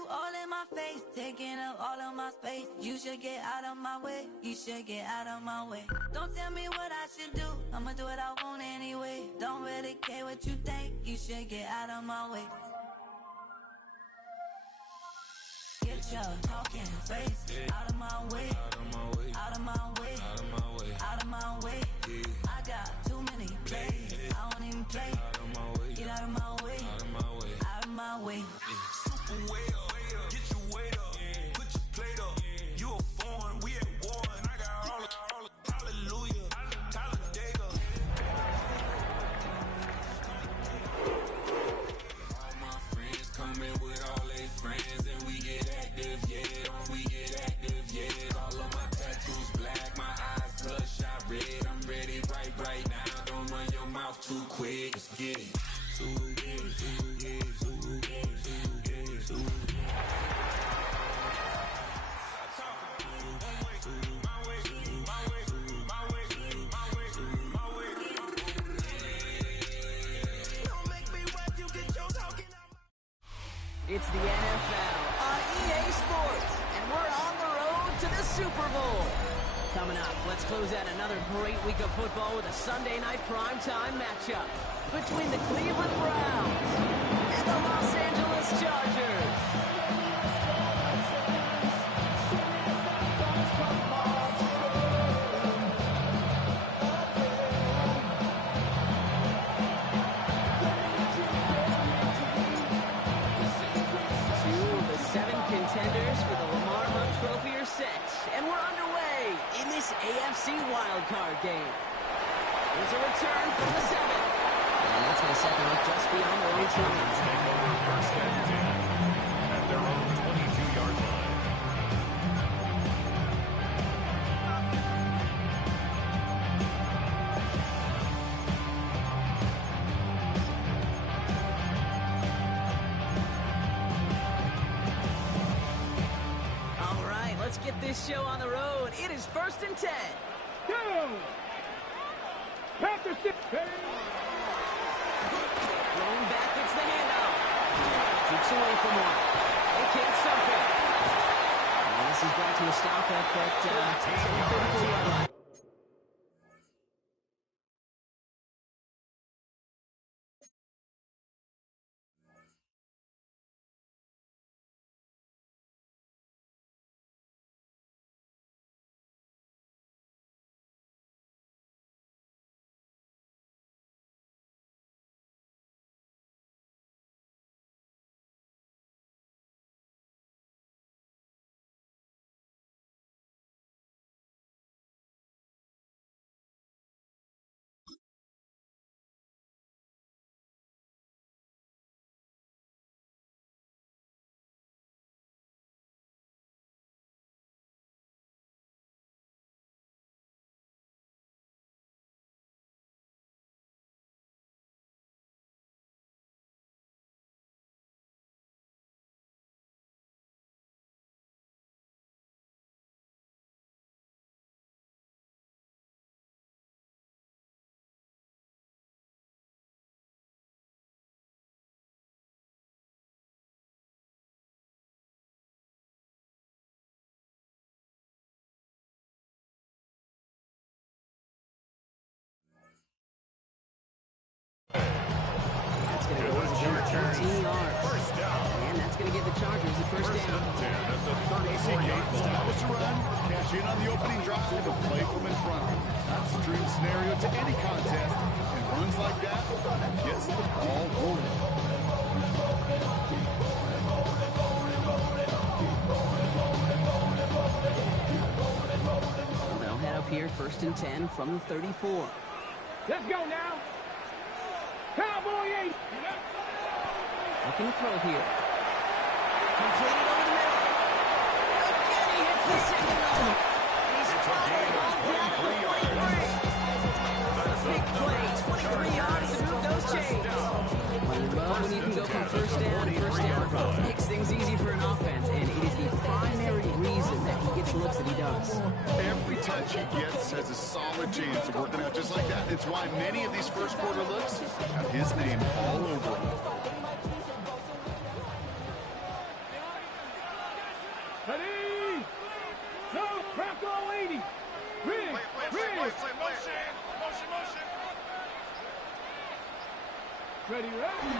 you all in my face, taking up all of my space. You should get out of my way, you should get out of my way. Don't tell me what I should do, I'ma do what I want anyway. Don't really care what you think, you should get out of my way. Get your talking face out of my way, out of my way, out of my way, out of my way, out of my way. I got too many plays, I don't even play. Get out of my way, out of my way, out of my way. Super way up, get your weight up, put your plate up. You a foreign, we at war, and I got all of hallelujah, Talladega. All my friends coming with all their friends, and we get active, yeah. We get active, yeah. All of my tattoos black, my eyes bloodshot red. I'm ready right now. Don't run your mouth too quick. Let's get it. It's the NFL on EA Sports, and we're on the road to the Super Bowl. Coming up, let's close out another great week of football with a Sunday night primetime matchup between the Cleveland Browns and the Los Angeles Chargers. Contenders for the Lamar Hunt Trophy are set, and we're underway in this AFC wildcard game. There's a return from the 7. And that's going to set them up just beyond the line. Take over first and 10 at their own 22-yard line. Let's get this show on the road. It is 1st and 10. Go! Panthers get Rolling back, it's the handoff. Keeps away from one. They can't stop it. And this is brought to a stop at that 34-yard line. That's going to go as a 13 yards. First down. And that's going to give the Chargers the first down. And 10 at the 34-yard line. Establish a run, cash in on the opening drive, and play from in front. That's the dream scenario to any contest, and runs like that gets the ball rolling. They'll head up here, 1st and 10 from the 34. Let's go now. Cowboy 8. Looking to throw here. Completed over the middle. Again, he hits the second level. He's spotted all down at the 43. Big play, 23 yards to move those chains. Well, you love when you can go from first down to first down. Makes things easy for an offense, and it is the primary reason that he gets the looks that he does. Every touch he gets has a solid chance of working out just like that. It's why many of these first quarter looks have his name all over them. Ready? No, crack all 80. Rig, rig. Motion. Ready, ready.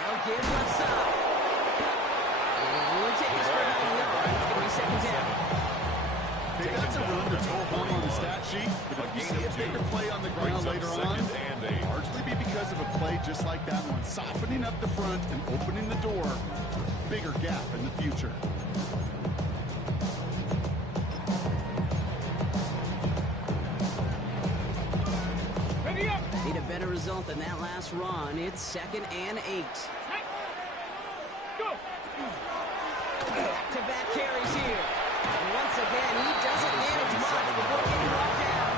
Now give left side. And we'll take this for another yard. It's going to be second down. Hey, that's a run that's all hung on the stat sheet, but if you see a bigger play on the ground later on, it'll largely be because of a play just like that one, softening up the front and opening the door for a bigger gap in the future. Ready up. Need a better result than that last run. It's 2nd and 8. Go. Back-to-back carries here. And once again, he doesn't manage much before getting brought down.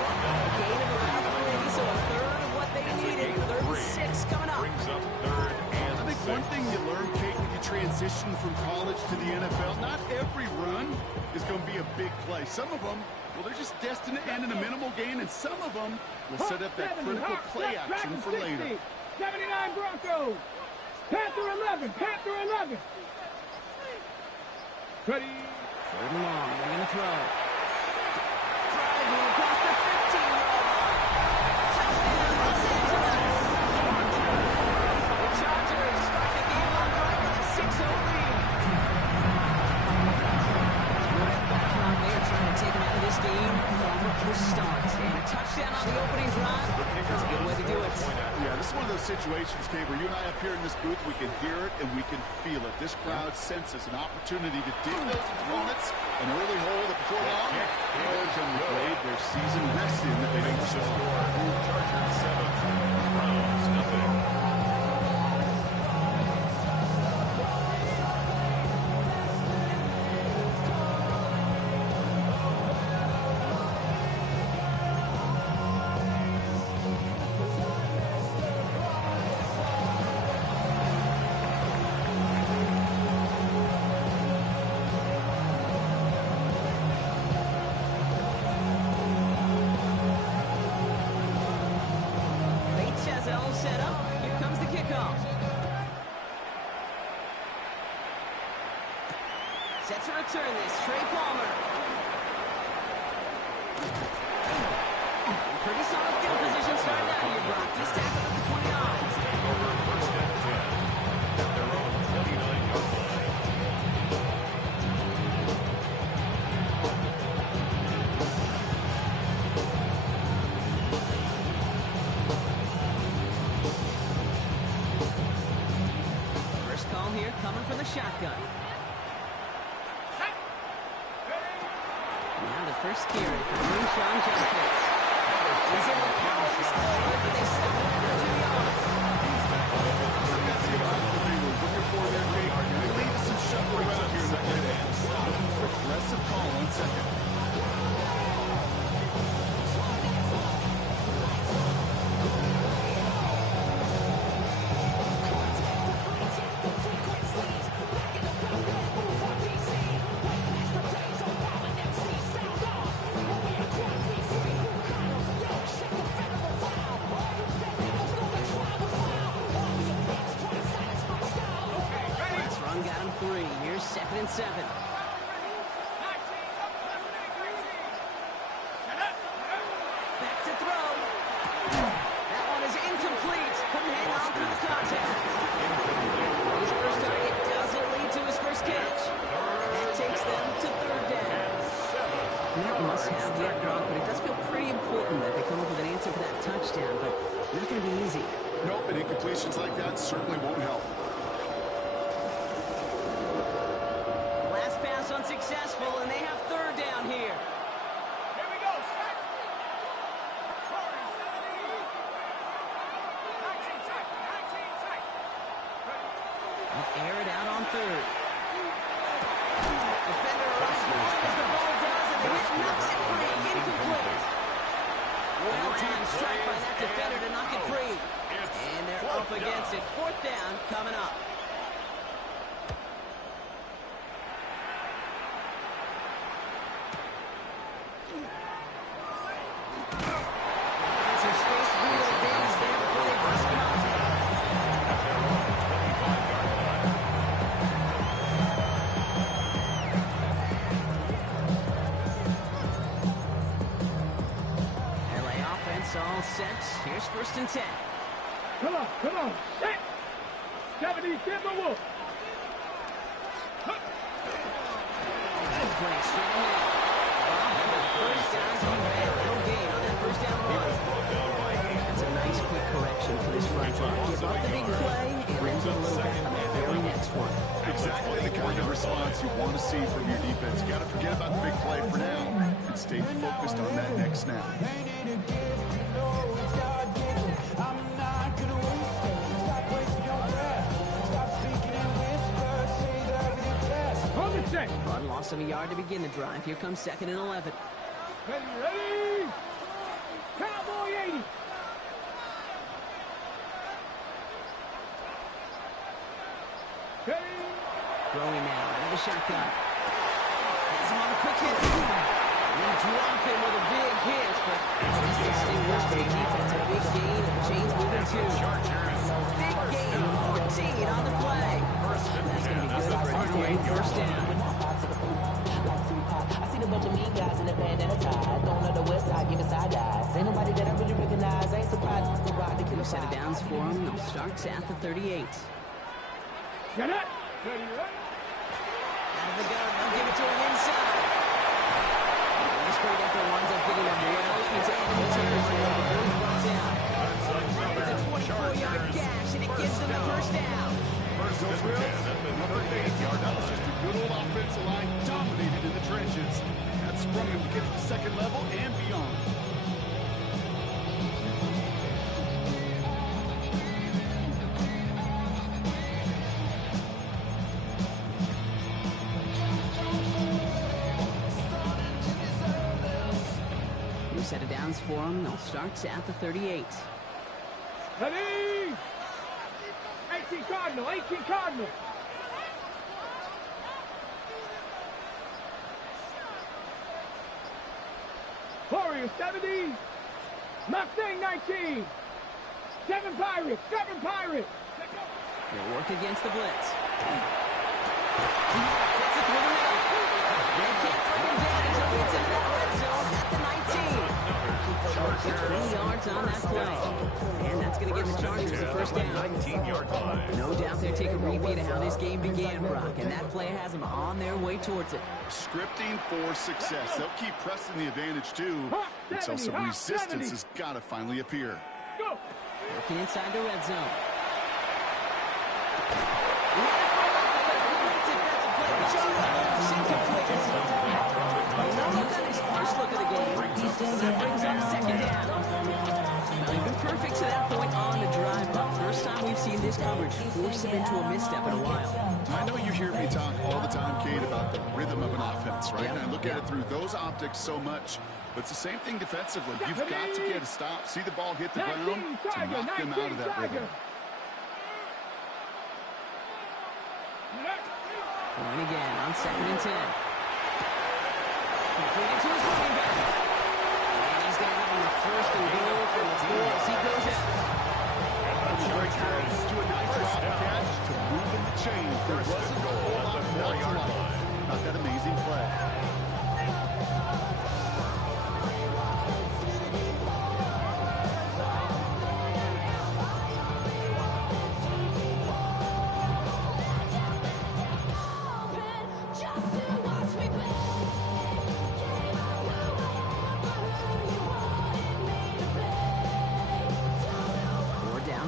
A gain of around 3, so a third of what they needed. 3rd and 6 coming up. Brings up 3rd and I think 6. one thing you learn, Kate, when you transition from college to the NFL, not every run is going to be a big play. Some of them, well, they're just destined to end in a minimal gain, and some of them will set up that critical play action for later. 79 Broncos. Panther 11. Panther 11. Ready? 3rd and long. They're going to throw. Driving across the 15-yard line. Touchdown, Los Angeles. The Chargers start the game off right with a 6-0 lead. They are trying to take him out of this game from the start. And a touchdown on the opening drive. That's a good way to do it. Yeah, this is one of those situations, Kate, where you and I up here in this booth, we can hear it and we can feel it. This crowd senses an opportunity to dig those opponents an early hole that before long, they're going to grade their season rest in that they don't score. Chargers 7, Browns nothing. Set up. Here comes the kickoff. Set to return this. Trey Palmer. Pretty solid field position starting out here, Brock. He's tackled at the 29. Over 1st and 10 at their own 29-yard line. Coming from the shotgun. Now the first carry for Moonshine Jenkins. He's in the power forward, but they stop him after 2 yards. That's the amount that they were looking for there, Kate. They lead to some shuffle around here in the play. Aggressive call on 2nd. Got him 3. Here's 2nd and 7. Back to throw. That one is incomplete. Couldn't hang on through the contact. His first target doesn't lead to his first catch. And that takes them to 3rd down. Not must have yet, Brock, but it does feel pretty important that they come up with an answer for that touchdown, but not going to be easy. Nope, and incompletions like that certainly won't help. Unsuccessful, and they have 3rd down here. Here we go. Air it out on 3rd. Defender runs hard as the ball does, and the hit knocks it free. Incomplete. Well-timed strike by that defender to knock it free. And they're up against it. 4th down coming up. Here's 1st and 10. Come on, come on. Set. 70, Timberwolves. Play straight ahead. First down, no gain on that 1st down run. That's a nice quick correction for this front line. Give up the big play and then get a little back on the very next one. Exactly the kind of response you want to see from your defense. You got to forget about the big play for now and stay focused on that next snap. Bud lost him a yard to begin the drive. Here comes 2nd and 11. Ready? Cowboy 80. Ready? Throwing now out of the shotgun. Has him on a quick hit. They drop him with a big hit, but it's distinguished for the defense. A big gain and the chains moving too. Big gain, 14 on the play. That's going to be good for a great 1st down. I seen a bunch of mean guys in the bandana tie. Don't know the west side, give me side eyes. Ain't nobody that I really recognize. Ain't surprised to ride the Two set of downs for him. They'll start at the 38. Get it. Ready, ready. Out of the gun, they'll give it to him inside. This great effort winds up getting him well into enemy territory before he's brought down. It's a 24-yard gash, and it gives them the 1st down. That was just a good old offensive line, dominated in the trenches. That sprung him to get to the 2nd level and beyond. New set of downs for them. They'll start at the 38. Ready? 18 Cardinal, 18 Cardinal. Warriors 70. Mustang 19. 7 Pirates, 7 Pirates. They'll work against the blitz. Gets it through the middle. They can't bring him down until he gets into that red zone at the 19. 20 yards on that play. And that's going to give the Chargers a 1st down. 19-yard line. No doubt they're taking a repeat of how this game began, Brock, and that play has them on their way towards it. Scripting for success. They'll keep pressing the advantage, too, until some resistance has got to finally appear. Go. Working inside the red zone. First look of the game. That brings up 2nd down. Now, they've been perfect to that point on the drive, but first time we've seen this coverage force them into a misstep in a while. I know you hear me talk all the time, Kate, about the rhythm of an offense, right? And I look at it through those optics so much, but it's the same thing defensively. You've got to get a stop, see the ball hit the ground to knock them out of that rhythm. Going again on 2nd and 10. Completed to his running back. And he's going to have him the 1st and goal from the 4 as he goes out. To a nice drop catch to move in the chain. There wasn't a whole lot more to like about that amazing play.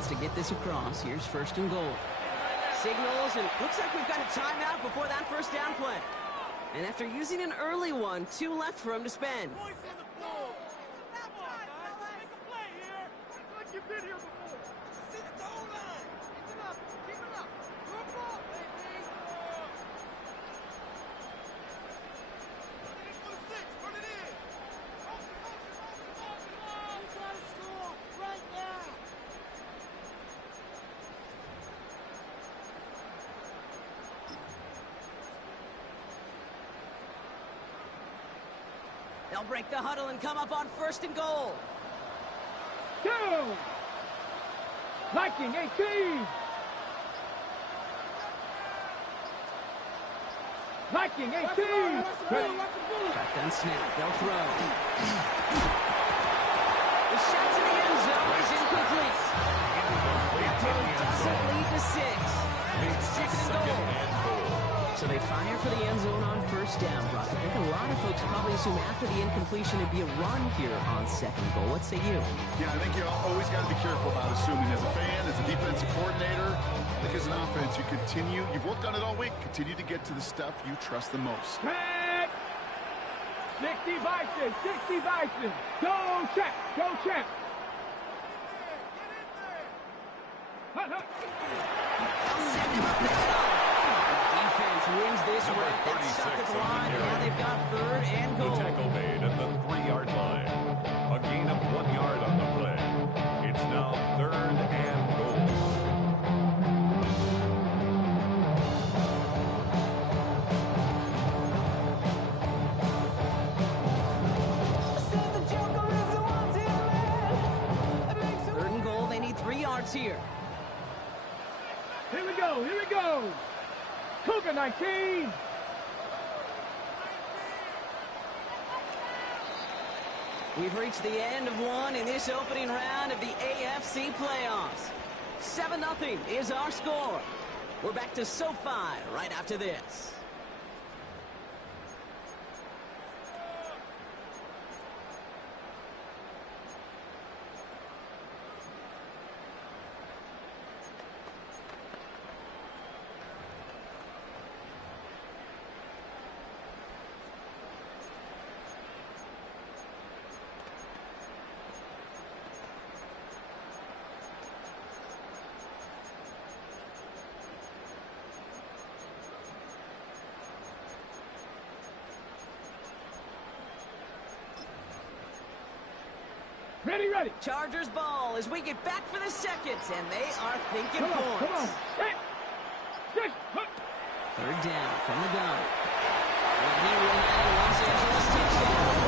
To get this across. Here's 1st and goal. Signals, and looks like we've got a timeout before that 1st down play. And after using an early one, 2 left for him to spend. They'll break the huddle and come up on 1st and goal. Down. Viking 18. Viking 18. Shotgun snap. They'll throw. The shot to the end zone is incomplete. That throw doesn't lead to 6. Second and goal. So they fire for the end zone on first down, Brock. I think a lot of folks probably assume after the incompletion it'd be a run here on second goal. What say you? Yeah, I think you always got to be careful about assuming as a fan, as a defensive coordinator. I think as an offense, you've worked on it all week, continue to get to the stuff you trust the most. Pass. 60 Bison, 60 Bison. Go check, go check. Defense wins this one. That's stuck at the line, and now they've got third and goal. The tackle made at the 3-yard line. A gain of 1 yard on the play. It's now third and goal. Third and goal, they need 3 yards here. Here we go, here we go. Cougar 19. We've reached the end of one in this opening round of the AFC playoffs. 7-0 is our score. We're back to SoFi right after this. Ready, ready. Chargers ball as we get back for the seconds, and they are thinking Come on, points. come on. Hey. Just, huh. Third down from the gun. And he will have a Los Angeles touchdown.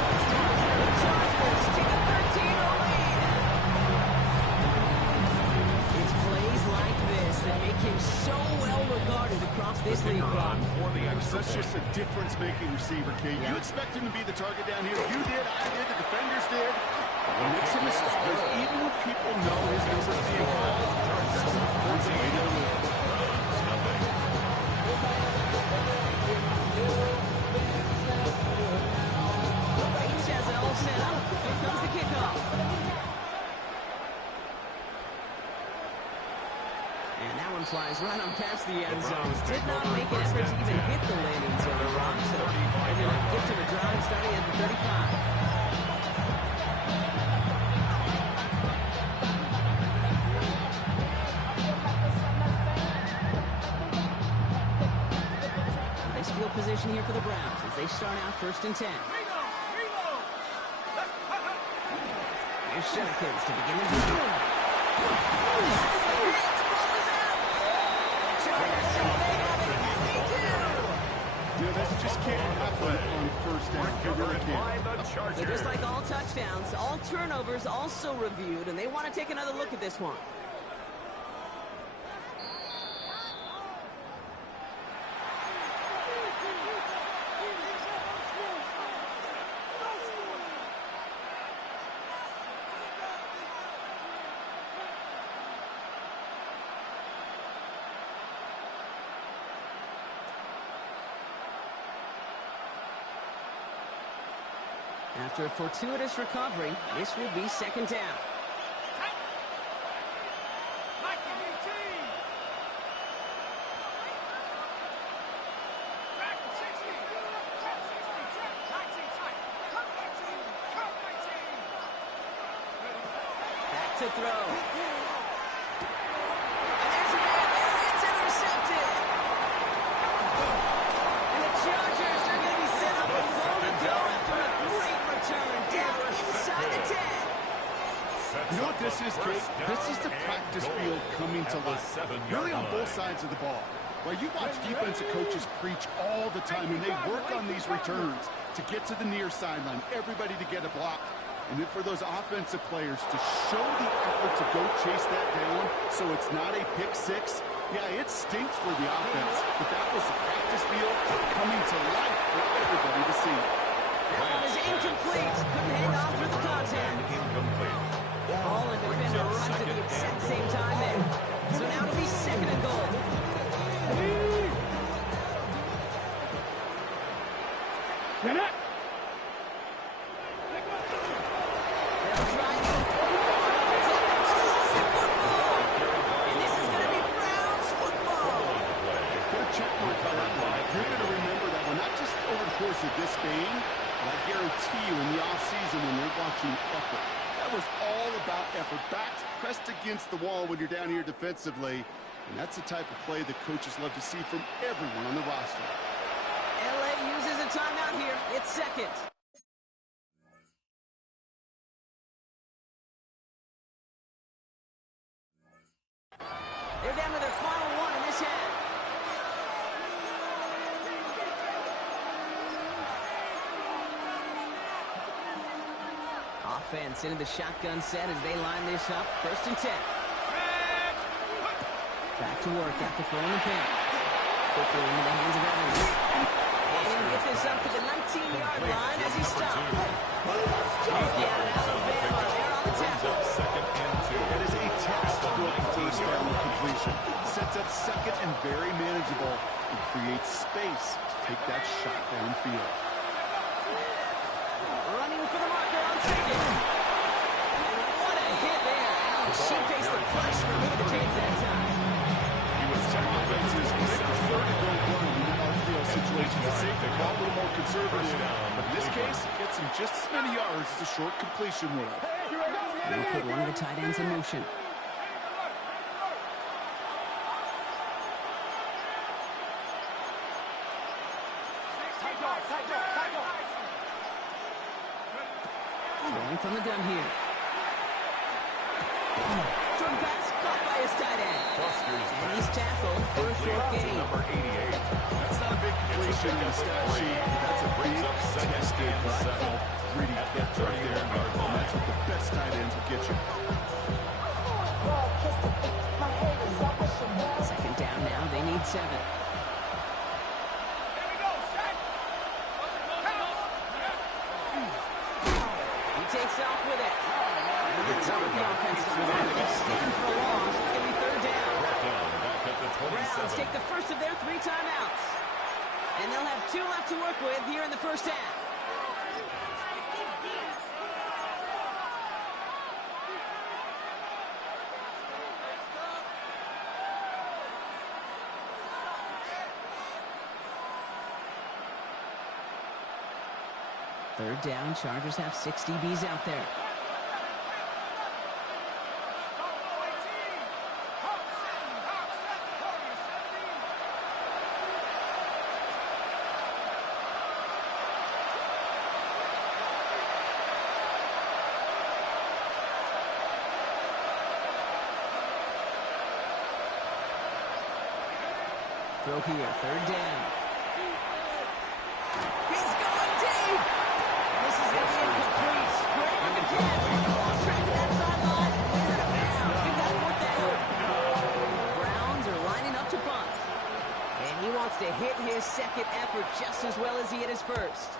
The Chargers take a 13-0 lead. It's plays like this that make him so well regarded across this league. That's just a difference-making receiver, Kate. You expect him to be the target down here. You did, I did, the defenders did. When he makes a mistake, even when people know his numbers being called, that's a way to do it. Bates has it all set up. Here comes the kickoff. And that one flies right on past the end zone. Did not make an effort to even hit the landing zone, Rock. So they're going to gift him a drive starting at the 35. Nice field position here for the Browns as they start out 1st and 10. Here's Shudkins to begin the drive. This just can't happen on first down. It really can't. So just like all touchdowns, all turnovers also reviewed, and they want to take another look at this one. After a fortuitous recovery, this will be 2nd down. Back to throw. And there's a man there. It's intercepted. And the Chargers are going to be set up and goal to go after a great return down inside the 10. You know what this is, Kate? This is the practice field coming to life. Really on both sides of the ball. Well, you watch defensive coaches preach all the time, and they work on these returns to get to the near sideline, everybody to get a block. And then for those offensive players to show the effort to go chase that down so it's not a pick six, yeah, it stinks for the offense. But that was the practice field coming to life for everybody to see. That one is incomplete. Couldn't hang on through the contact. Incomplete. Ball and defender runs at the exact same time there. So now it'll be second and goal. Get it. They'll try it. And this is going to be Browns football. Put a check mark on that one. You're going to remember that one, not just over the course of this game, but I guarantee you in the offseason when you're watching effort. That was all about effort. Backs pressed against the wall when you're down here defensively. And that's the type of play that coaches love to see from everyone on the roster. LA uses a timeout here. It's second. They're down to their final one in this half. Offense into the shotgun set as they line this up. 1st and 10. Back to work after throwing the pin. Quickly into the hands of Evans. And he'll get this up to the 19-yard line as he stopped. Yeah, Alabama, they're on the tackle. That is a textbook first down completion. Sets up second and very manageable and creates space to take that shot downfield. Running for the marker on second. And what a hit there. She faced the pressure and made the change that time. Some offenses, they prefer to go run in that RPO situation. It's safe to call a little more conservative. But in this case, it gets him just as many yards as a short completion would have. They'll put one of the tight ends in motion. Going from the gun here. Short pass caught by his tight end. And he's tackled for a short gain. That's not a big completion in the stat sheet, but that's a big tested, what I call gritty catch right there. And that's what the best tight ends will get you. Second down now. They need 7. He takes off with it. It's over the offensive line. He's sticking for a loss. It's going to be 3rd down. Browns take the first of their 3 timeouts. And they'll have 2 left to work with here in the first half. Third down, Chargers have 6 DBs out there. Throw here, 3rd down. He's going deep! This is going to be incomplete. Great with the catch. Lost track of that sideline. Out of bounds. Get that 4th down. Browns are lining up to punt. And he wants to hit his second effort just as well as he hit his first.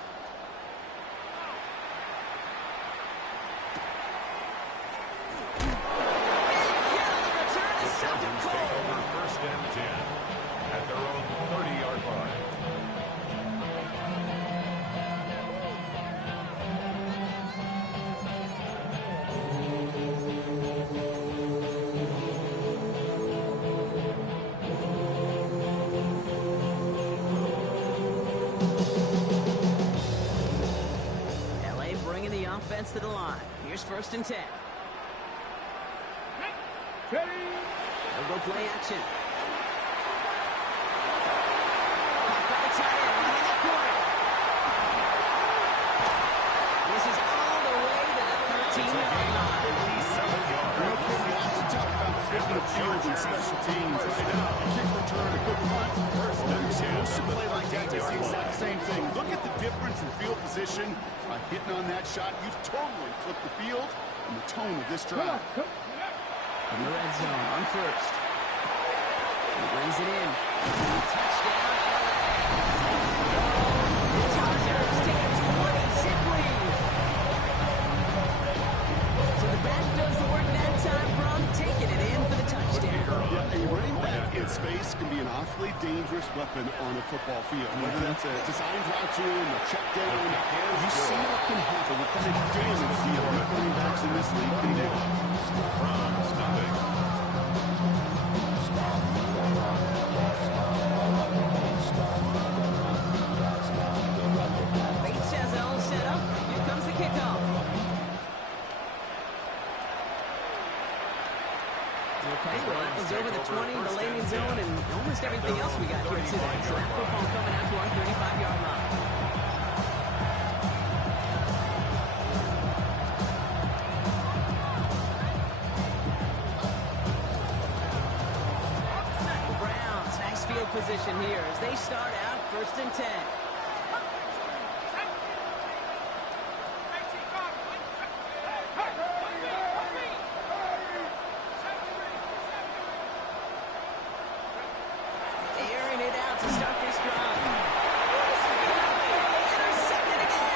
Offense to the line. Here's 1st and 10. They'll go play action. Caught by the tight end, right in that corner. This is all the way to the 13-yard line. We often talk about flipping the field in special teams. A kick return, a good punt. When you're supposed to play like that, it's the exact same thing. Look at the difference in field position. By hitting on that shot, you've totally flipped the field and the tone of this drive. In the red zone on 1st. He brings it in. Touchdown, LA. Chargers take a 20-zip lead. So the back does dangerous weapon on a football field. Whether that's a designed route to him, a check down, you see what can happen, what kind of damage the elite running backs in this league can do. Browns, nothing. Bates has it all set up. Here comes the kickoff. Okay, well, that was over the 20, the landing zone, and almost everything else we got here today. So that football coming out to our 35-yard line. The Browns, nice field position here as they start out 1st and 10. Airing it out to start this drive. Intercepted again.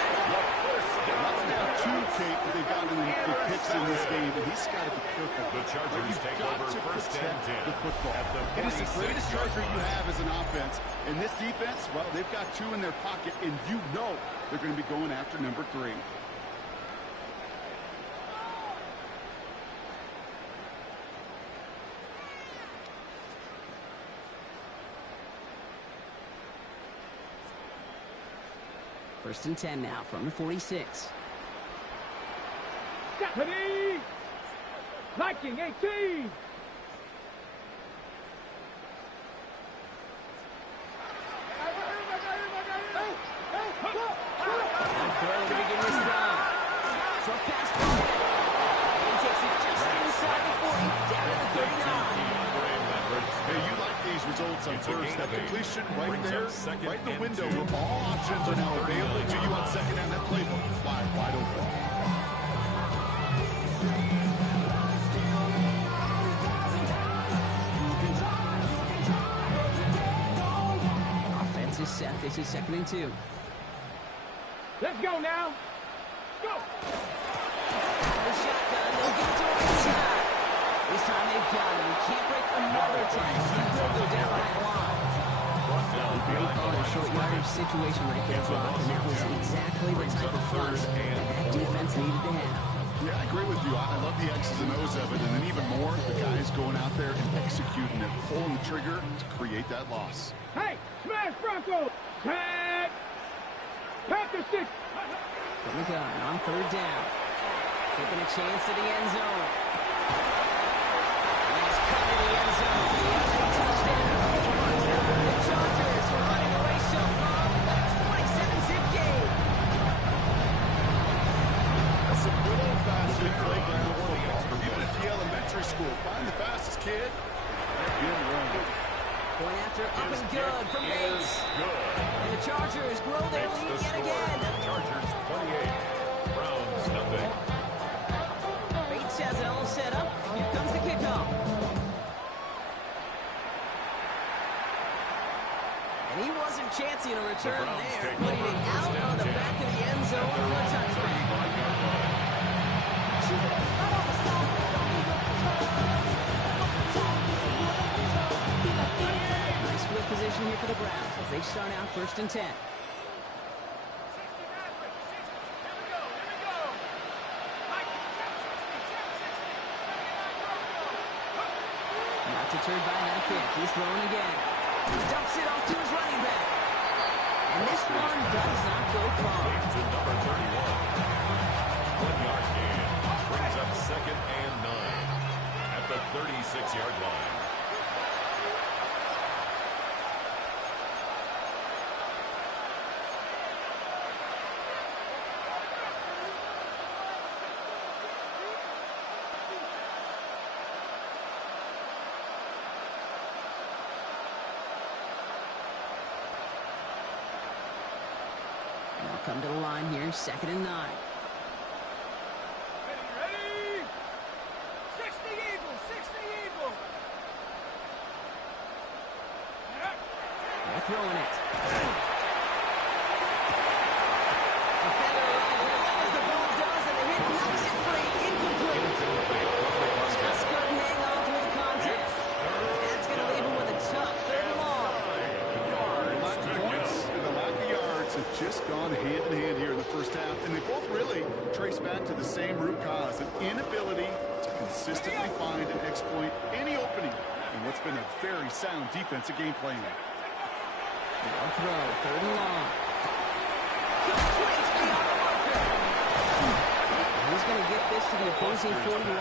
That's now 2, Kate, that they've gotten for picks in this game, and he's got to be careful. The Chargers take over 1st and 10. The football. It is the greatest treasure you have as an offense. And this defense, well, they've got 2 in their pocket, and you know they're going to be going after number 3. First and 10 now from the 46. Stephanie! Viking 18! Throw to begin this drive. Short pass ball. He takes it just inside the 40, down to the 39. Hey, you like these results on first. That completion right there, right in the window where all options are now available to you on second and that playbook is wide open. Offense is set. This is 2nd and 2. Let's go now. Go. The shotgun. They'll get to our side. This time they've got him. He can't break another tackle. He will go down that line. Great call in a short yardage situation right there, Brock, and that was exactly the type of fun that defense needed to have. Yeah, I agree with you. I love the X's and O's of it, and then even more, the guys going out there and executing it, pulling the trigger to create that loss. Hey, smash Bronco. Tag. Panther 6. From the gun on 3rd down. Taking a chance to the end zone. And he's cut in the end zone. The LA touchdown. The Chargers were running away so far. They got a 27-zip game. That's some good old-fashioned playground football. Even at the elementary school, find the fastest kid and get him running. Going after up and good from Bates. And the Chargers grow their lead yet again. Chargers 28. Browns nothing. Bates has it all set up. Here comes the kickoff. And he wasn't chancing a return there, putting it out on the back of the end zone for a touchback. Nice field position here for the Browns as they start out 1st and 10. Not deterred by that kick. He's throwing again. He dumps it off to his running back. And this one does not go far. To number 31. 1-yard gain. Brings up 2nd and 9 at the 36-yard line. Now come to the line here, 2nd and 9. Ready? 60 Eagle, 60 Eagle. They're throwing it. Defender arrives as the ball does, and the hit knocks it free. Incomplete. Just couldn't hang on through the contest. That's going to leave him with a tough 3rd and long. have just gone hand in hand here in the first half, and they both really trace back to the same root cause, an inability to consistently find and exploit any opening in what's been a very sound defensive game plan. Now throw, third and long. Complete beyond the marker. He's going to get this to the opposing 41.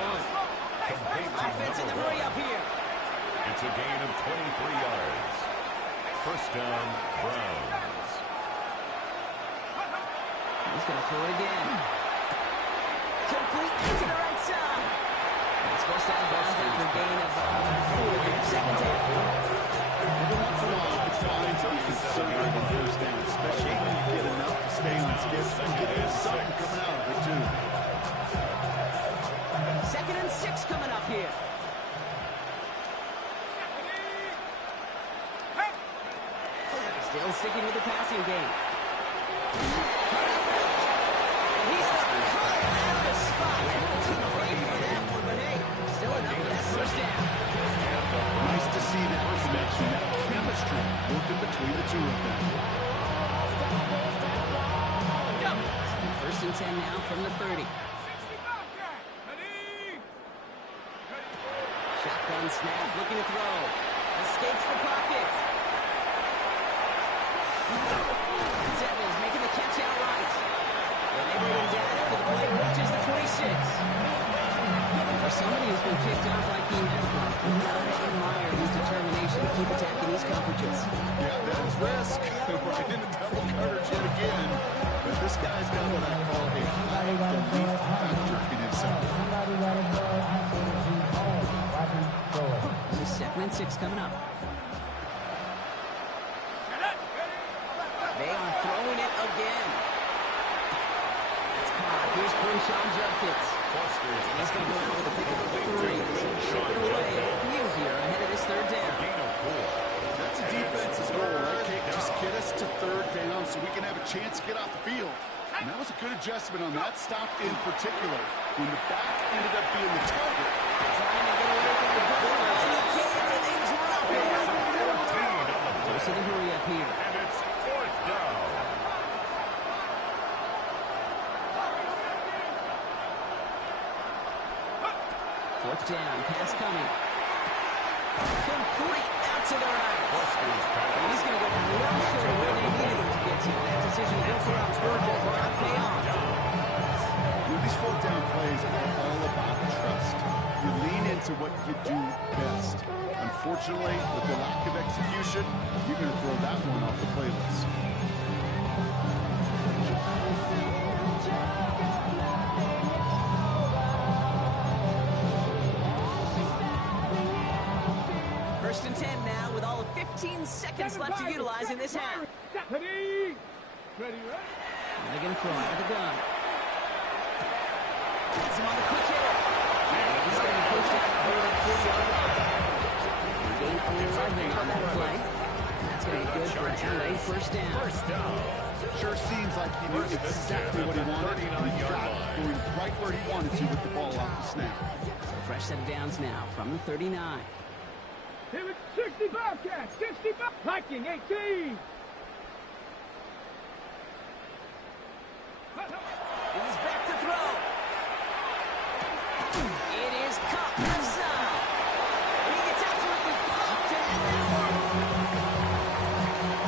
Offense in the hurry up here. It's a gain of 23 yards. First down, Browns. He's going to throw it again. Complete to the right side. It's first out of bounds after a gain of 4. Second down. Every once in a while, it's fine to be conservative on first down, especially when you get enough to stay on schedule and get something coming out of it, too. 2nd and 6 coming up here. Still sticking with the passing game. He's got the cut out of spot. Couldn't pay for that one, but hey, still enough for that first down. Nice to see that connection, that chemistry working between the two of them. First and 10 now from the 30. Shotgun snap, looking to throw. Escapes the pocket. It's Evans making the catch outright. And they bring him down after the play reaches the 26. For somebody who's been kicked off like he has been, you gotta admire his determination to keep attacking these coverages. Yeah, that was risk. Right into double coverage yet again. But this guy's got what I call a high belief factor in himself. This is 2nd and 6 coming up. They are throwing it again. That's caught. Here's Quinshon Judkins. And he's going to go out with a pick of 3. Chipping away a few here ahead of this third down. That's a defense's goal, right, Kate? Just get us to third down so we can have a chance to get off the field. And that was a good adjustment on that stop in particular, when the back ended up being the target. Trying to get away from the ball. Everything's rocking. Close to the hurry up here. And it's 4th down. Fourth down, pass coming. Complete out to the right. And he's going to go well short of where they needed him to get to. That decision to go for a third will not pay off. These 4th down plays are all about trust. You lean into what you do best. Unfortunately, with the lack of execution, you're going to throw that one off the playlist. First and 10 now with all of 15 seconds left to utilize in this half. Ready? Ready, ready? They're going to throw out of the gun. Gets him on the quick hitter. He's going to be pushed out over the 40-yard line. Gain 11 on that play. And that's going to be good for a late first down. Sure seems like he knew exactly what he wanted. He got it, going right where he wanted to with the ball off the snap. So fresh set of downs now from the 39. Here it's 60 Bobcats, 65. Viking 18. He's back to throw. It is caught left side. He gets absolutely popped to end that one.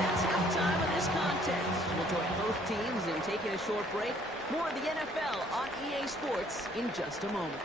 That's halftime of this contest. We'll join both teams in taking a short break. More of the NFL on EA Sports in just a moment.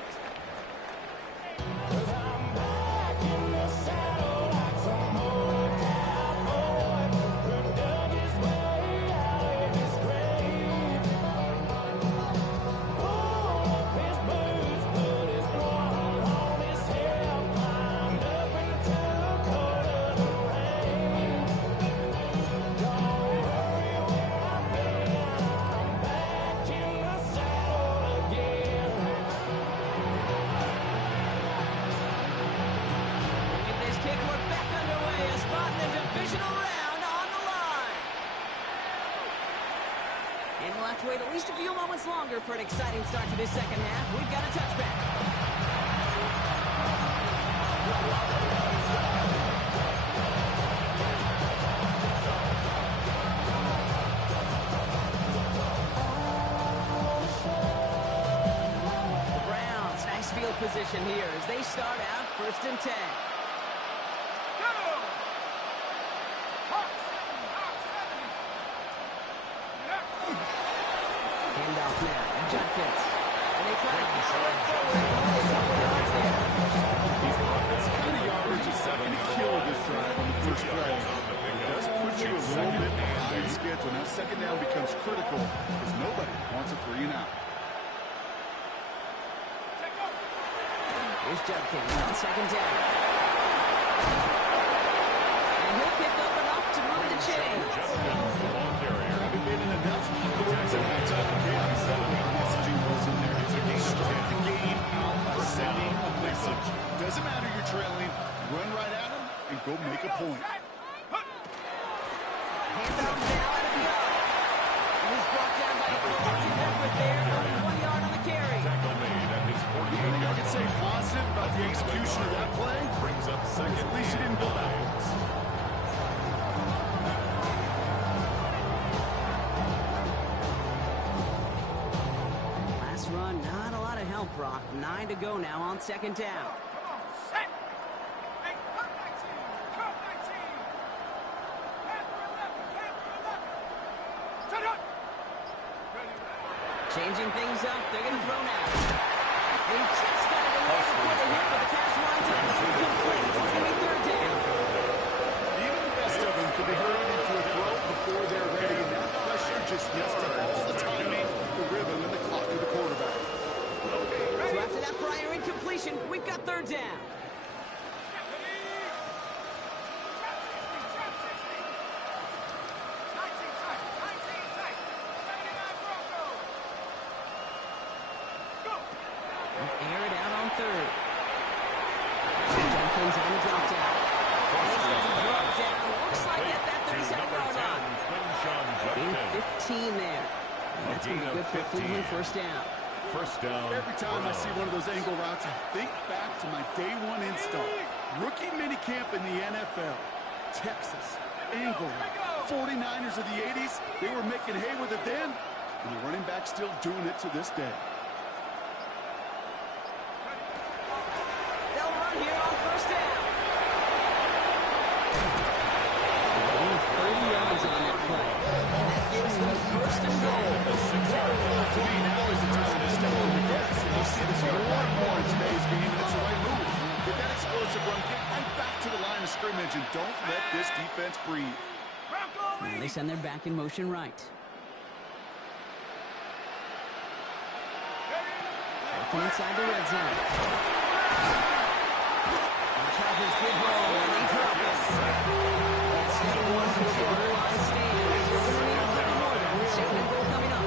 Wait at least a few moments longer for an exciting start to this second half. We've got a touchback. position here as they start out 1st and 10. Handoff now. Judkins. And they try to power it forward. Only a couple yards there. It's kind of yardage is not going to kill this drive on the first play. It does put you a little bit behind schedule. Now second down becomes critical because nobody wants a 3 and out. Here's Judkins on 2nd down. And he'll pick up enough to move the chains. Having been in enough attacks at halftime again, messaging was in there. Start the game out by sending a message. Doesn't matter you're trailing, run right at them and go make a point. Handoff now out of the yard. And he's brought down by a Carlton Everett there. Only 1 yard on the carry. Tackle made at his 48 Anything I yard can say positive about the execution of that play? brings up second. At least he didn't go backwards. Last run, not a lot of help, Brock. 9 to go now on 2nd down. Changing things up, they're going to throw now. They just got it away before the hit, but the pass winds up incomplete. It's going to be 3rd down. Even the best of them could be hurried into a throw before they're ready, and that pressure just messed up all the timing, the rhythm, and the clock of the quarterback. So after that prior incompletion, we've got 3rd down. Air it out on 3rd. Jenkins on the drop down. He's going to drop down. Looks like at that 37-yard line. Gain 15 there. And that's going to be good for Cleveland 1st down. First down. Every time I see one of those angle routes, I think back to my day 1 install. Rookie minicamp in the NFL. Texas, angle route. 49ers of the 80s, they were making hay with it then, and the running back still doing it to this day. They'll run here on 1st down. 30 yards on that play. And that gives them 1st and goal. To me, now is the time to step on the gas, and you see this more and more in today's game, and it's the right move. Get that explosive run, get right back to the line of scrimmage, and don't let this defense breathe. Now they send their back in motion right. Working inside the red zone. The Chargers good roll, and they drop it. That's step 1 for the goal line stand. They're going to need a little more than 2nd and goal coming up.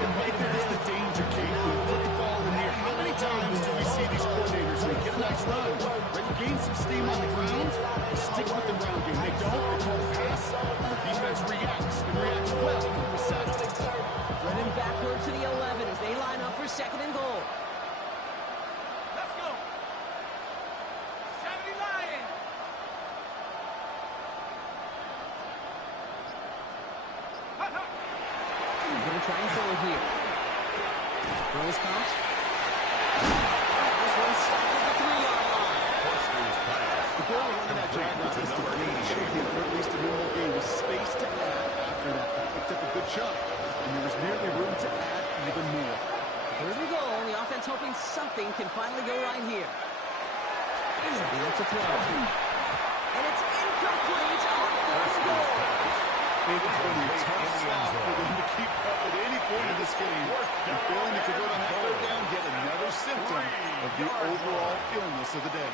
And right there is the danger, Kate. When you put the ball in the air, how many times do we see these coordinators get a nice run, right? Gain some steam on the ground, stick with the ground game. They don't, they call the pass, and the defense reacts, and reacts well with the set. Running backward to the 11 as they line up for 2nd and goal. Let's go. 70 Lions. They're going to try and throw it here. Rolls count. This one's stopped at the 3-yard line. The goal of running that drag route is to gain shaking for at least a normal game with space to add after that. They picked up a good chunk, and there was nearly room to add even more. 3rd and goal, and the offense hoping something can finally go right here. Setting up to throw. And it's incomplete on 3rd and goal. It's going to be a tough slot for them to keep up at any point in this game. And failing to convert on that 3rd down, yet another symptom of the overall illness of the day.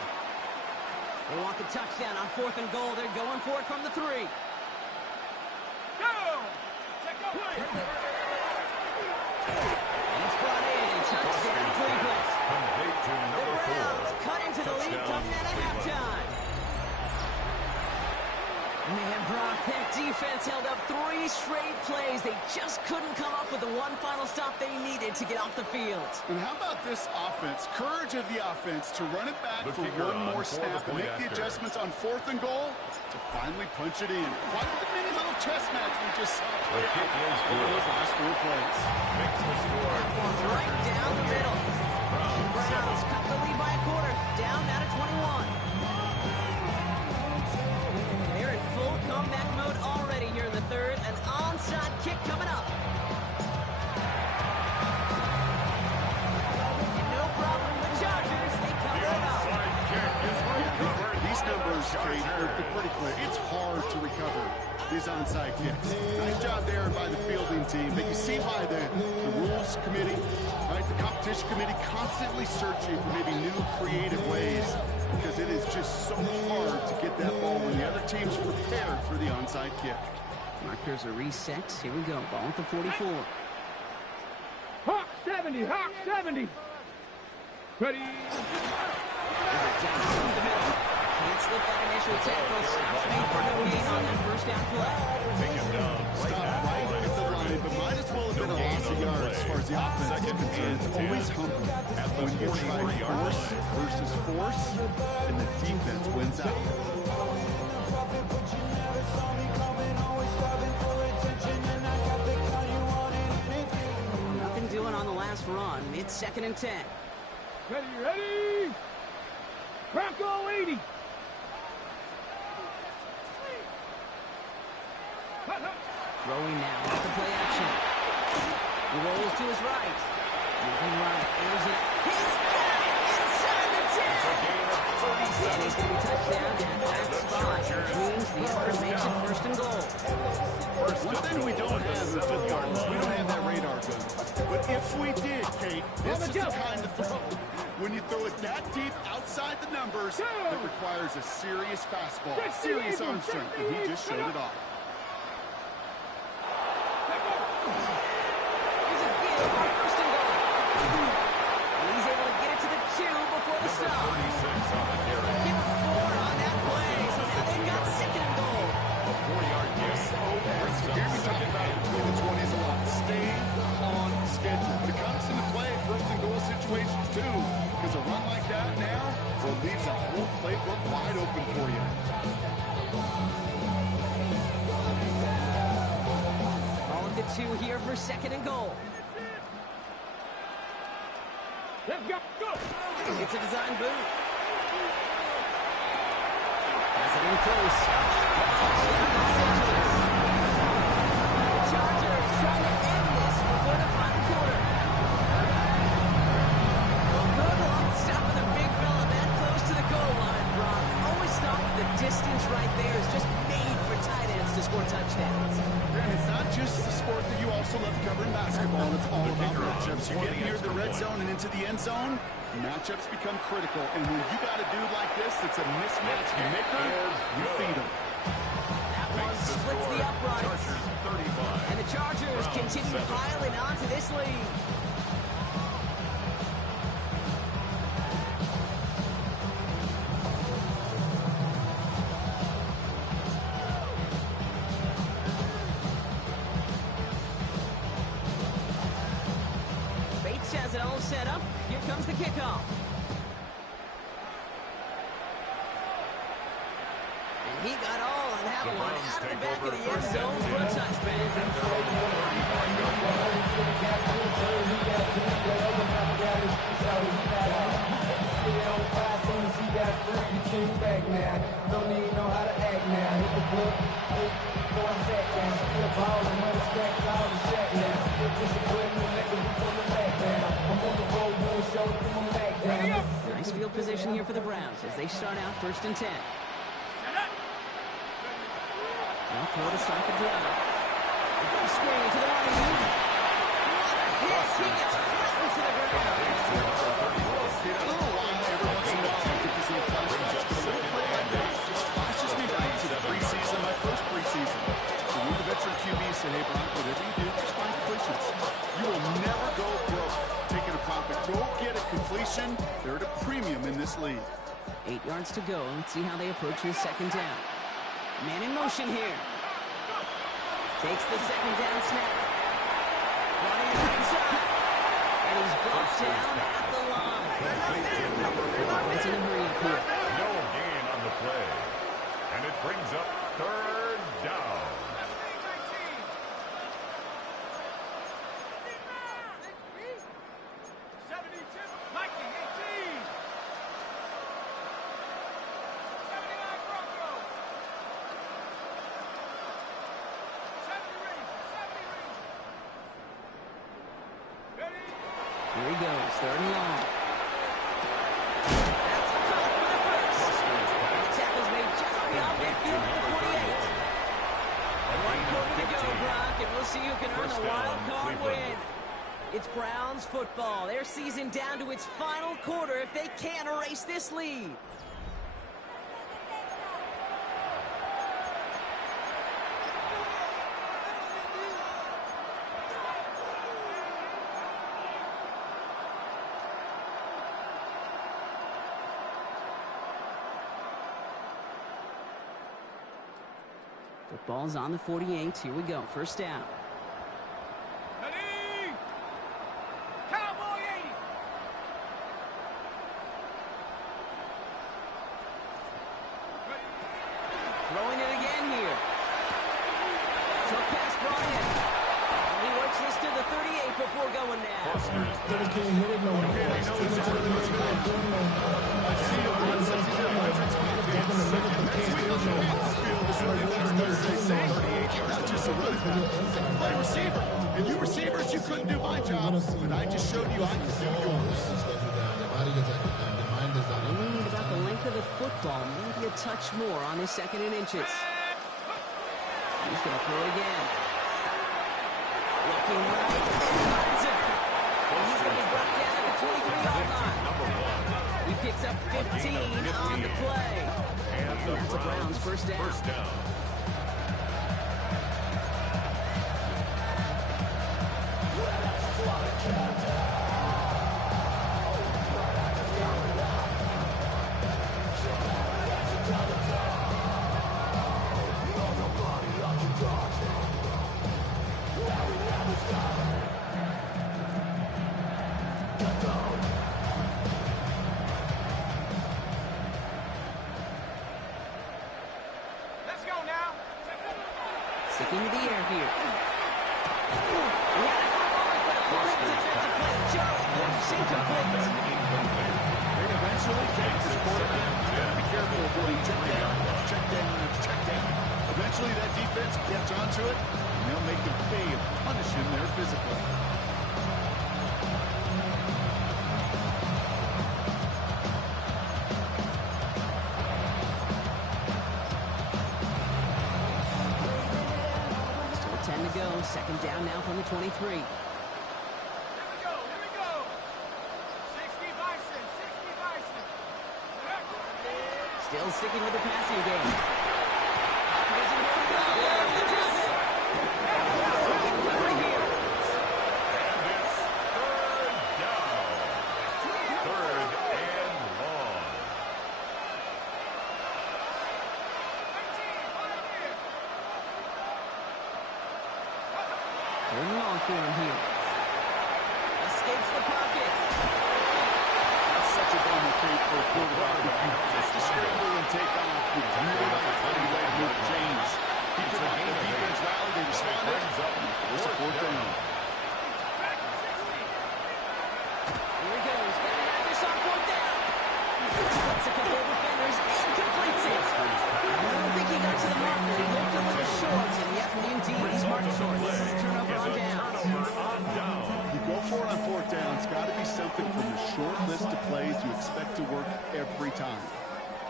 They want the touchdown on 4th and goal. They're going for it from the 3. Go. Check out play. And it's brought in. Touchdown, Cleveland. Complete to The number 4. Browns cut into the lead coming out of halftime. Man, Brock, that defense held up 3 straight plays. They just couldn't come up with the one final stop they needed to get off the field. And how about this offense? Courage of the offense to run it back for one more snap and make the adjustments on 4th and goal to finally punch it in. Quite the mini little chess match we just saw play out over those last 4 plays. Makes the score. Right down the middle. Browns cut the lead by a quarter, down now to 21. They're in full comeback mode already here in the third. An onside kick coming up. And no problem with the Chargers. They cover it up. Onside kick is recovered. These numbers, Kate, they're pretty clear. It's hard to recover these onside kicks. Nice job there by the fielding team. But you see why the rules committee, right, the competition committee constantly searching for maybe new creative ways, because it is just so hard to get that ball when the other team's prepared for the onside kick. Markers are reset. Here we go. Ball at the 44. Hawk 70, Hawk 70. Ready. Down through the middle. Can't slip that initial tackle. Stops made for no gain on that first down play. Take him down. Stop right at the line, but might as well have been a loss of yards as far as the offense is concerned. It's always humbling when you try force versus force, and the defense wins out. Nothing doing on the last run. It's 2nd and 10. Ready, ready. Bronco 80. Throwing now off the play action. He rolls to his right. Moving right. Airs it. He's got it inside the 10. And he's going to be touchdown at that spot. Which means the effort makes it 1st and goal. One thing we don't have in football is we don't have that radar gun. But if we did, Kate, this is the kind of throw. When you throw it that deep outside the numbers, it requires a serious fastball, serious arm strength, and he just showed it off. Here's a give for 1st and goal. And he's able to get it to the 2 before the stop. 36 on the carry. Give him 4 on that play. So now they've got 2nd and goal. 4-yard gain. Here we talk about it between the 20s a lot. Stay on schedule. But it comes into play in 1st and goal situations too. Because a run like that now, well, leaves a whole playbook wide open for you. Ball at the 2 here for 2nd and goal. Let's go, go. It's a design boot. Has it in close. The Chargers trying to end this before the final quarter. Well, good luck stopping the big fella that close to the goal line, Brock. Always thought the distance right there is just made for tight ends to score touchdowns. And it's not just the sport that you also love to cover in basketball. It's all about matchups. You get near the red zone and into the end zone, matchups become critical. And when you got a dude like this that's a mismatch maker, you feed him. That one splits the uprights. Chargers 35. And the Chargers continue piling onto this lead. Bates has it all set up. Here comes the kickoff. And he got all of that one out of the back of the end zone for a touchback. Nice field position here for the Browns as they start out 1st and 10. Now throw to start the drive. Swing to the right. What a hit! He gets flattened to the ground. A little while, every once in a while, I get to see a flashback. But a little play like that just flashes me back to the preseason, my first preseason. So when the veteran QB said, hey, Brock, whatever you do, just find completions. You will never go broke taking a profit. Go get a completion. They're at a premium in this league. 8 yards to go. Let's see how they approach this 2nd down. Man in motion here. Takes the 2nd down snap. Running inside. And he's brought down at the line. Offense in a hurry up here. No gain on the play. And it brings up 3rd down. Here he goes, 3rd and long. That's a caught for the first. The tackle's made just beyond midfield at the 48. 1 quarter to go, Brock, and we'll see who can earn the wild card win. It's Browns football. Their season down to its final quarter if they can't erase this lead. Football's on the 48. Here we go. 1st down. Ready? Cowboy 80. Throwing it again here. Took past Bryant. And he works this to the 38 before going down. I've seen it once. I've seen it hundreds of not just a running back, play receiver. And you receivers, you couldn't do my job, but I just showed you I can do yours. Only need about the length of the football, maybe a touch more on his 2nd and inches. He's going to throw again. Looking right, finds him. And he's going to be brought down at the 23-yard line. He picks up 15 on the play. And that's the Browns' 1st down. Let's go now. Sticking to the air here. They eventually catch this quarterback. You got to be careful of what he check down. Eventually that defense will catch onto it, and they'll make him pay and punish him there physically. Still 10 to go. 2nd down now from the 23. Here we go. 60 Bison, 60 Bison. Still sticking with the passing game. For him here. Escapes the pocket. That's such a bummer, Kate, for a quarterback. If you have to scramble and take off, you really like to find a way to move James. He could have the defense rallied, they responded. It's a 4th down. Here he goes. Gonna have this on 4th down. Splits a couple of defenders and completes it. I don't think he got to the mark. He looked a little short, and yet, indeed, he's marked short. This is a turnover on downs. You go for it on 4th down. It's got to be something from the short list of plays you expect to work every time.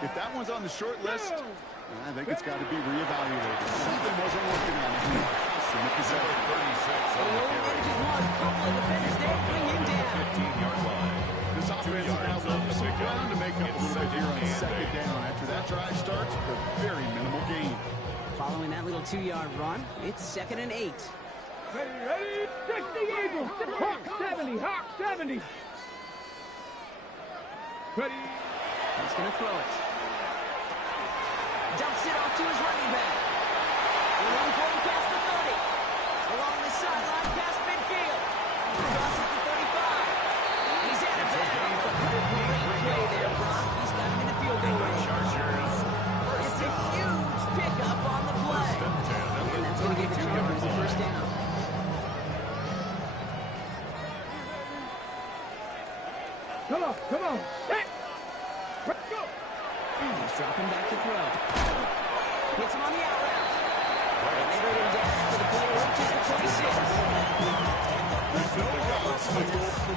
If that one's on the short list, I think it's got to be reevaluated. Something wasn't working on it. So the possession. He only manages one. Couple of defenders there bring him down. 15-yard line. This offense is now looking some ground to make up a little bit here on 2nd down. After that drive starts, a very minimal gain. Following that little 2-yard run, it's 2nd and 8. Ready? 60 Eagles. Hawk 70. Hawk 70. Ready? He's going to throw it. Dumps it off to his running back. Run for him past the 30. Along the sideline past midfield. Crosses the 35. He's out of bounds, but what a great play there, Brock. He's got him in the field goal range. It's a huge pickup on the play. And that's going to give the Chargers a 1st down. Come on. Set. Let's go. He's dropping back to throw. Hits him on the out route. And they bring him down after the play reaches the 26. There's no responsible for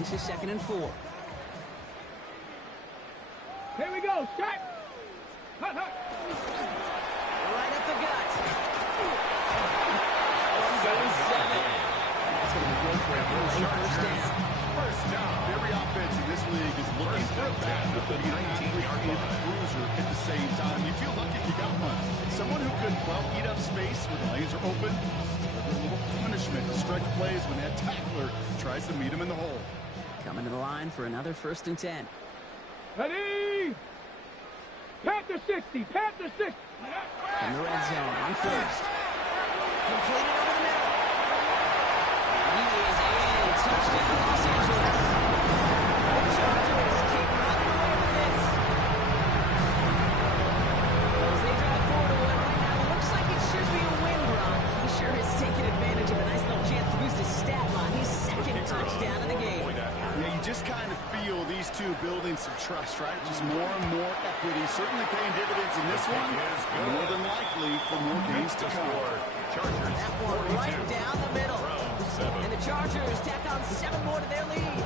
This is 2nd and 4. Here we go. Check. Hut, hut. Right up the gut. 1-7. That's going to be good for a first down. First down. Every offense in this league is looking for a back with a 19-yard cruiser at the same time. You feel lucky if you got one. Someone who could, well, eat up space when the lanes are open. A little punishment to stretch plays when that tackler tries to meet him in the hole. Coming to the line for another 1st and 10. Ready? Panther 60. Panther 60. In the red zone on 1st. Completed over the middle. He is in. Touchdown Los Angeles. The Chargers keep running away with this. As they drive forward to win right now, looks like it should be a win, Brock. He sure has taken advantage of a nice little chance to boost his stat line. His 2nd touchdown of the game. Yeah, you just kind of feel these two building some trust, right? Just more and more equity. Certainly paying dividends in this one. More than likely for more games to come. That one right down the middle. And the Chargers tack on 7 more to their lead.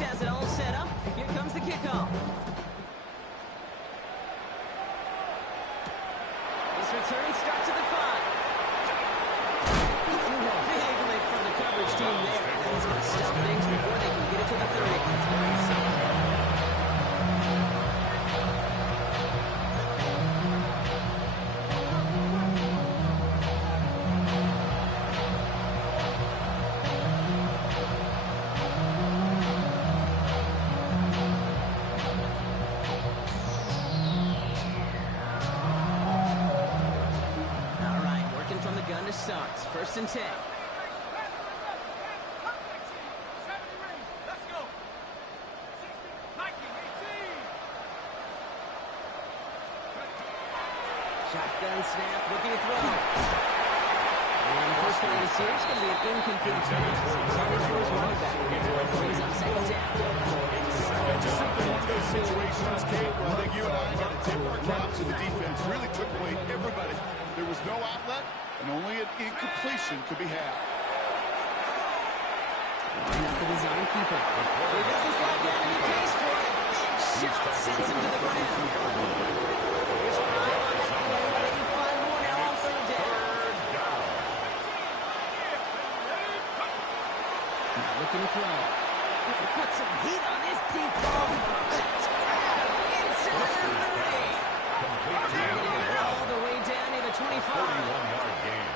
Has it all set up. Here comes the kickoff. This return starts at the 5. Ooh, a big lift from the coverage team there. He's going to stop things before they can get it to the 30. Starts 1st and 10. Shotgun snap, looking to throw. And the first play of the series is going to be an incomplete pass. Target for his running back. Brings up 2nd down. Just simply one of those situations, Kate, where I think you and I got to tip our cap to the defense. Really took away everybody. There was no outlet, and only an incompletion could be had. Line up the design keeper. He doesn't slide down. He pays for it. Big shot sends him to the ground. Here's 5 on that play. They can find more now on 3rd down. Now looking to throw. Put some heat on this deep ball. That's grabbed inside the 30. Taking it all the way down to the 25. 41-yard gain.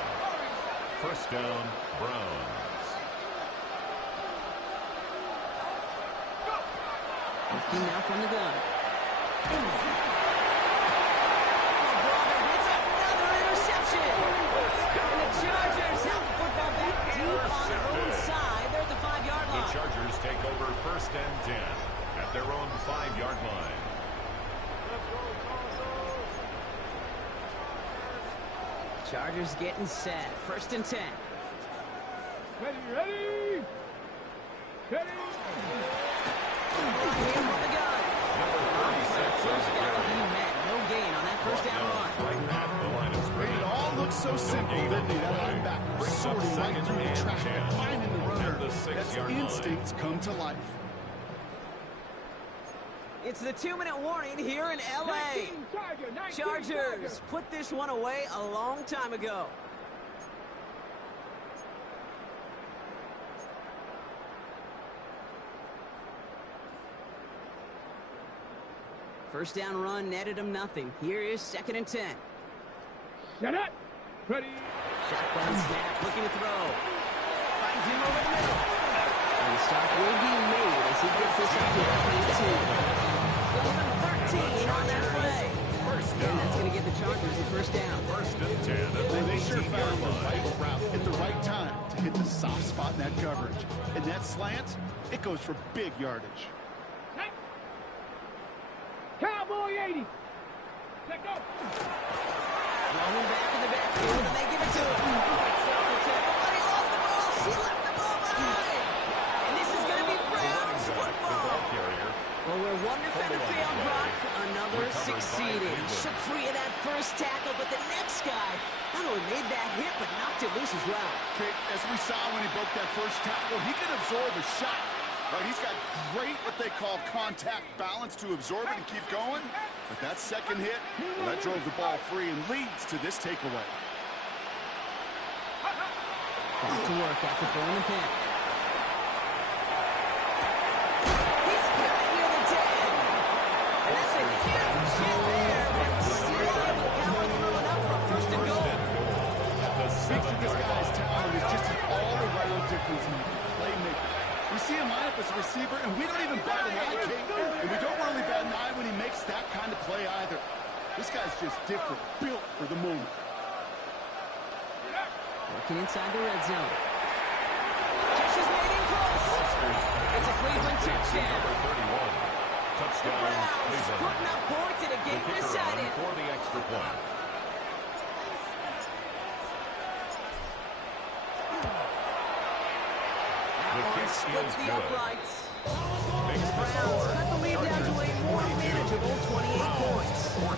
First down, Browns. Looking now from the gun. Brother gets another interception. And the Chargers have the football back deep on their own side. They're at the 5-yard line. The Chargers take over 1st and 10 at their own 5-yard line. Chargers getting set. 1st and 10. Ready, ready. Ready. Here from the gun. First down, he met. No gain on that first down run. Right at the line of scrimmage. It all looks so simple, didn't it? That linebacker sorting right through the traffic, finding the runner. That's instincts come to life. It's the 2-minute warning here in L.A. Chargers put this one away a long time ago. First down run netted him nothing. Here is 2nd and 10. Set up. Ready. Shotgun snap, looking to throw. Finds him over the middle. And the stop will be made as he gets this up to the 22. 13 on that play. And that's going to give the Chargers the first down. 1st and 10 at the They sure 18-yard found the line. right route at the right time to hit the soft spot in that coverage. And that slant, it goes for big yardage. Cowboy 80. Let go. Rolling back in the backfield, and they give it to him. Fights off the tackle, but he lost the ball. She left the ball behind. And this is going to be Browns football. Well, where one defender failed, Brock, another succeeded. He shook free of that first tackle, but the next guy not only made that hit, but knocked it loose as well. Okay, as we saw when he broke that first tackle, he can absorb a shot. Right, he's got great, what they call contact balance to absorb it and keep going. But that second hit, well, that drove the ball free and leads to this takeaway. Back to work after throwing the pick. He's got it near the 10. And that's a huge hit there, but still able to power through enough for a first and goal. Speaks to this guy's talent is just an all-around difference maker, playmaker. We see him line up as a receiver, and we don't even bat an eye, Kate. And we don't really bat an eye when he makes that kind of play either. This guy's just different, built for the moment. Working inside the red zone. Catch is made in close. It's a Cleveland touchdown. The Browns putting up points in a game decided. For the extra point. Splits the uprights. The Browns cut the lead down to a more manageable 28 points. 14.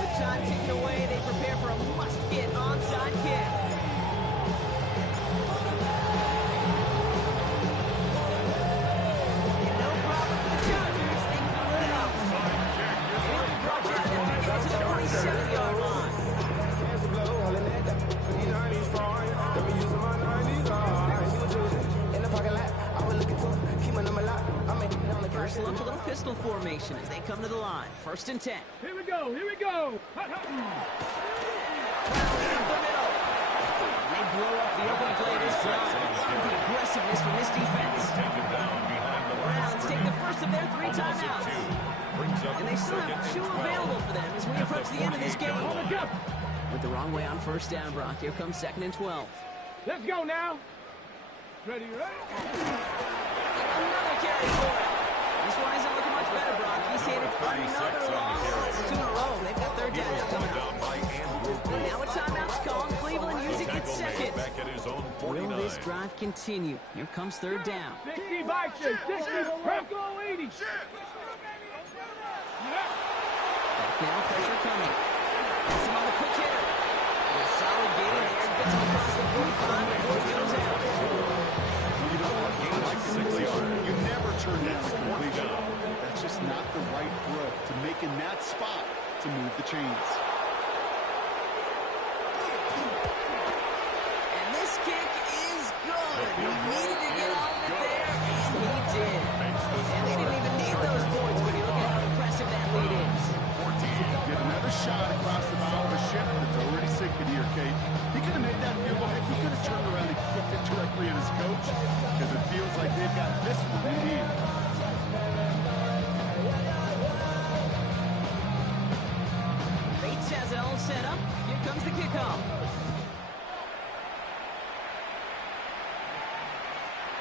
With time ticking away, they prepare for a must-get onside kick. First look, a little pistol formation as they come to the line. 1st and 10. Here we go. Here we go. Up the middle. They blow up the opening play this drive. The aggressiveness from this defense. The Browns take the first of their 3 timeouts. And they still have 2 available for them as we approach the end of this game. With the wrong way on 1st down, Brock. Here comes 2nd and 12. Let's go now. Ready, ready? Another carry for it. This one isn't looking much better, Brock. He's handed another loss. It's 2 in a row. They've got 3rd down coming up. Now a timeout's called. Cleveland using its second. Will this drive continue? Here comes 3rd down. 60 Vikings, 60 Bronco 80. Now pressure coming. That's him on the quick hitter. A solid gain there. Gets him across the 45 before he goes out. You know what? Game like 6 yards. You never turn down a completion. That's just not the right throw to make in that spot to move the chains. And this kick is good. He needed to get all of it there, and he did. And they didn't even need those points when you look at how impressive that lead is. Get another shot across the bow of a ship that's already sinking here, Kate. He could have made that field goal. He could have turned around and kicked it directly at his coach because it feels like they've got this one in hand. Bates has it all set up. Here comes the kickoff.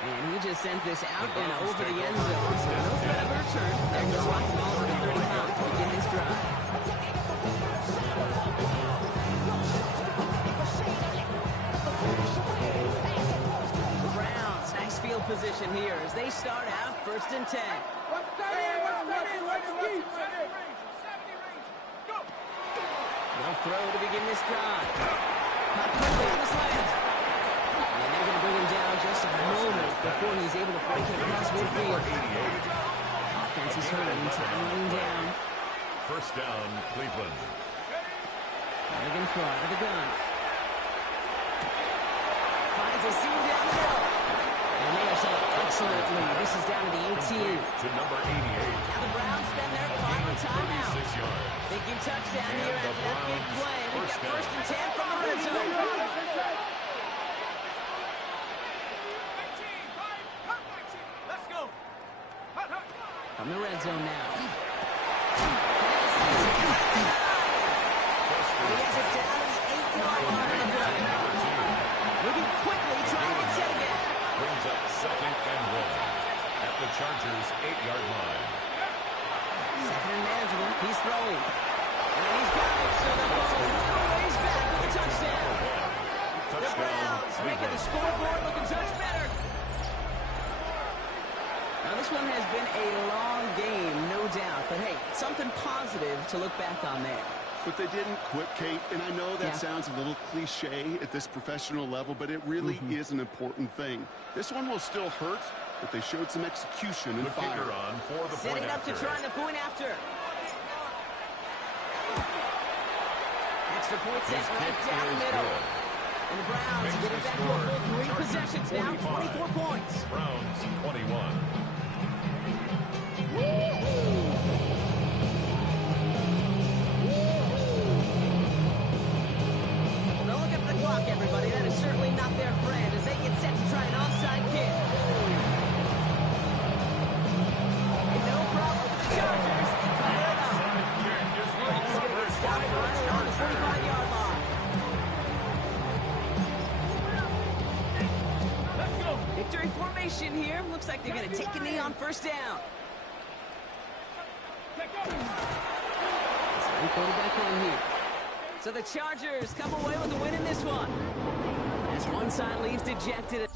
And he just sends this out and over the end zone. So no threat of a return. They're going to slide the ball over to 35 to begin this drive. The Browns, nice field position here as they start out 1st and 10. They'll throw to begin this drive. Not quickly on the slant. And they're going to bring him down just a moment before he's able to break it across midfield. Offense is hurting, time running down. 1st down, Cleveland. Oregon throw out of the gun. Finds a seam down the middle. And they have set up excellently. This is down to the 18. To number 88. Now the Browns spend their final timeout. Thinking touchdown here after that big play. We've got 1st and 10 from the red zone. From the red zone now. Pass He has it down to the 8-yard line. Moving quickly, trying to get set again. Brings up 2nd and 1 at the Chargers' 8-yard line. Second and manageable. He's throwing. And he's got it, so the ball will raise back with a touchdown. The Browns making the scoreboard look a touch better. Now, this one has been a long game, no doubt. But, hey, something positive to look back on there. But they didn't quit, Kate, and I know that sounds a little cliche at this professional level, but it really is an important thing. This one will still hurt, but they showed some execution and fire. Kicker on for the Setting point up after. to try the point after. Extra point set right down the middle. And the Browns get it back to a full 3 possessions now, 24 points. Browns 21. Now look at the clock, everybody. That is certainly not their friend as they get set to try an onside kick. And no problem for the Chargers. They cover it up. He's going to get stopped right on the 45-yard line. Victory formation here. Looks like they're going to take a knee on first down. Quarterback on here. So the Chargers come away with the win in this one. As one side leaves dejected.